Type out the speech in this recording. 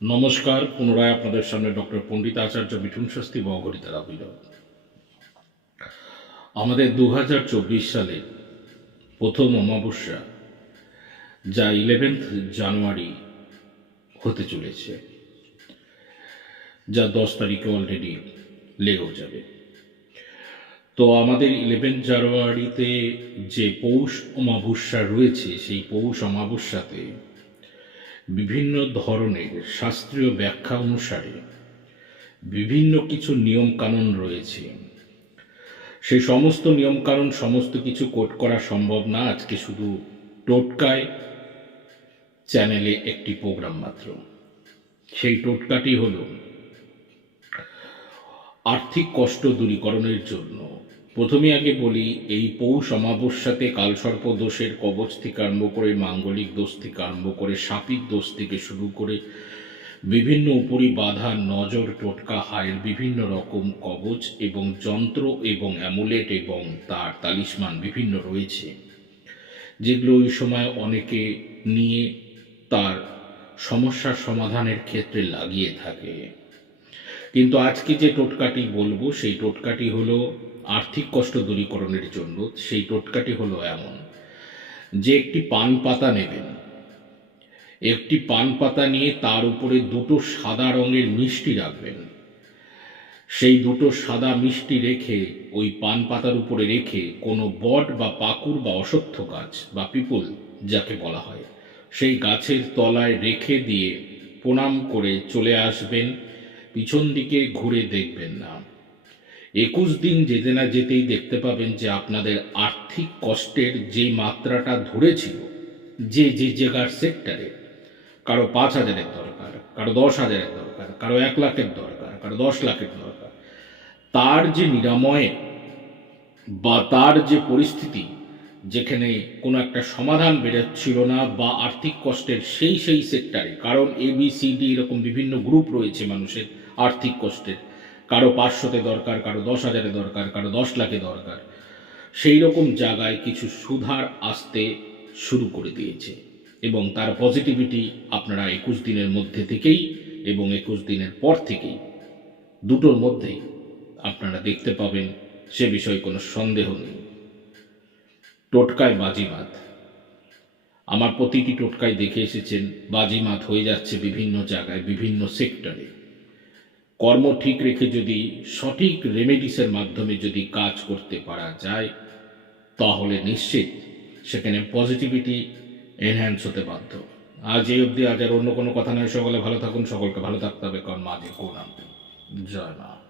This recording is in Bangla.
নমস্কার, পুনরায় আপনাদের সামনে ডক্টর পণ্ডিত আচার্য মিঠুন শাস্তি বগরিতার অভিযোগ আমাদের দু হাজার চব্বিশ সালে প্রথম অমাবস্যা, যা ইলেভেন্থ জানুয়ারি হতে চলেছে, যা দশ তারিখে অলরেডি লেগেও যাবে। তো আমাদের ইলেভেন্থ জানুয়ারিতে যে পৌষ অমাবস্যা রয়েছে, সেই পৌষ অমাবস্যাতে বিভিন্ন ধরনের শাস্ত্রীয় ব্যাখ্যা অনুসারে বিভিন্ন কিছু নিয়মকানুন রয়েছে। সেই সমস্ত নিয়মকানুন, সমস্ত কিছু কোট করা সম্ভব না। আজকে শুধু টোটকায় চ্যানেলে একটি প্রোগ্রাম মাত্র। সেই টোটকাটি হল আর্থিক কষ্ট দূরীকরণের জন্য। প্রথমে আগে বলি, এই পৌষ অমাবস্যাতে কালসর্প দোষের কবচ থেকে আরম্ভ করে মাঙ্গলিক দোষ থেকে আরম্ভ করে সাপিক দোষ থেকে শুরু করে বিভিন্ন উপরি বাধা, নজর, টোটকা, হায়ের বিভিন্ন রকম কবচ এবং যন্ত্র এবং অ্যামুলেট এবং তার তালিসমান বিভিন্ন রয়েছে, যেগুলো ওই সময় অনেকে নিয়ে তার সমস্যার সমাধানের ক্ষেত্রে লাগিয়ে থাকে। কিন্তু আজকে যে টোটকাটি বলব, সেই টোটকাটি হলো আর্থিক কষ্ট দূরীকরণের জন্য, সেই টোটকাটি হলো এমন যে একটি পান পাতা নেবেন। একটি পান পাতা নিয়ে তার উপরে দুটো সাদা রঙের মিষ্টি রাখবেন। সেই দুটো সাদা মিষ্টি রেখে, ওই পান পাতার উপরে রেখে কোনো বট বা পাকুর বা অশ্বত্থ গাছ বা পিপল, যাকে বলা হয়, সেই গাছের তলায় রেখে দিয়ে প্রণাম করে চলে আসবেন পিছন দিকে ঘুরে দেখবেন না। একুশ দিন যেতে না যেতেই দেখতে পাবেন যে আপনাদের আর্থিক কষ্টের যে মাত্রাটা ধরেছিল, যে যে জায়গার সেক্টরে, কারও পাঁচ হাজারের দরকার, কারও দশ হাজারের দরকার, কারও এক লাখের দরকার, কারও দশ লাখের দরকার, তার যে নিরাময়ে বা তার যে পরিস্থিতি, যেখানে কোনো একটা সমাধান বেরোচ্ছিল না বা আর্থিক কষ্টের সেই সেই সেক্টরে, কারণ এ বি সি ডি এরকম বিভিন্ন গ্রুপ রয়েছে মানুষের আর্থিক কষ্টের। কারও পাঁচশোতে দরকার, কারও দশ হাজারে দরকার, কারও দশ লাখে দরকার। সেই রকম জায়গায় কিছু সুধার আসতে শুরু করে দিয়েছে। এবং তার পজিটিভিটি আপনারা একুশ দিনের মধ্যে থেকেই এবং একুশ দিনের পর থেকেই দুটোর মধ্যেই আপনারা দেখতে পাবেন সে বিষয়ে কোনো সন্দেহ নেই। টোটকায় বাজিমাত। আমার প্রতিটি টোটকায় দেখে এসেছেন, বাজিমাত হয়ে যাচ্ছে বিভিন্ন জায়গায়, বিভিন্ন সেক্টরে। কর্ম ঠিক রেখে যদি সঠিক রেমেডিসের মাধ্যমে যদি কাজ করতে পারা যায়, তাহলে নিশ্চিত সেখানে পজিটিভিটি এনহ্যান্স হতে বাধ্য। আজ এই অবধি, আজ আর অন্য কোনো কথা নয়। সকলে ভালো থাকুন, সকলকে ভালো থাকতে হবে। কারণ মাঝে কোন জয় মা।